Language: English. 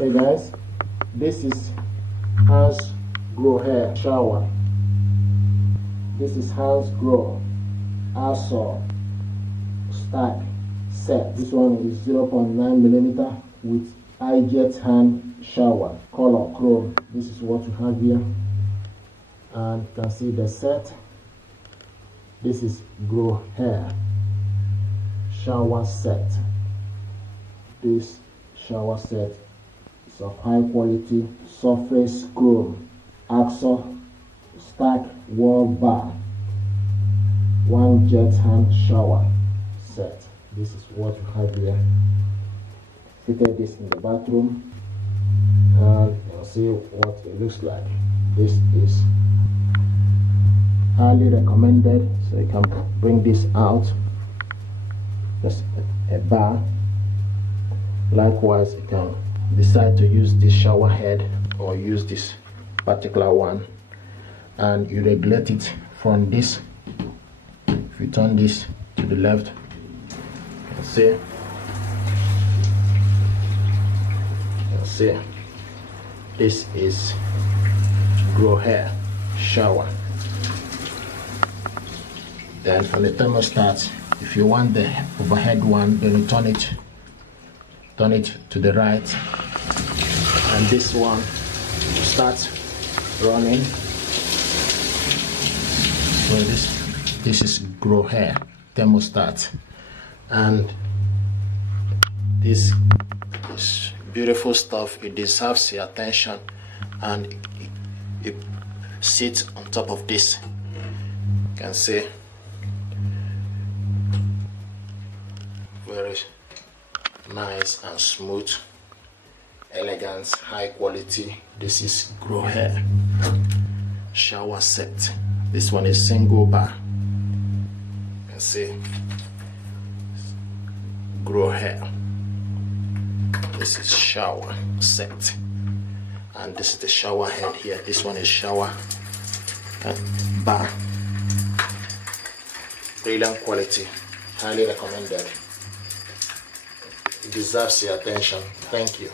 Hey guys, this is Hans GROHE shower. This is Hans GROHE Aso stack set. This one is 0.9mm with iJet hand shower, color chrome. This is what you have here, and you can see the set. This is GROHE shower set. This shower set is of high quality surface chrome AXO stack wall bar, one jet hand shower set. This is what you have here. Fitted this in the bathroom, and you'll see what it looks like. This is highly recommended, so you can bring this out. Just a bar. Likewise, you can decide to use this shower head or use this particular one, and you regulate it from this. If you turn this to the left, you see this is GROHE shower. Then from the thermostat, if you want the overhead one, then you turn it to the right, and this one starts running. So this is GROHE thermostat, and this is beautiful stuff. It deserves your attention, and it sits on top of this. You can see very nice and smooth, elegant, high quality. This is GROHE shower set. This one is single bar. You can see GROHE. This is shower set, and this is the shower head here. This one is shower bar. Brilliant quality, highly recommended. It deserves your attention. Thank you.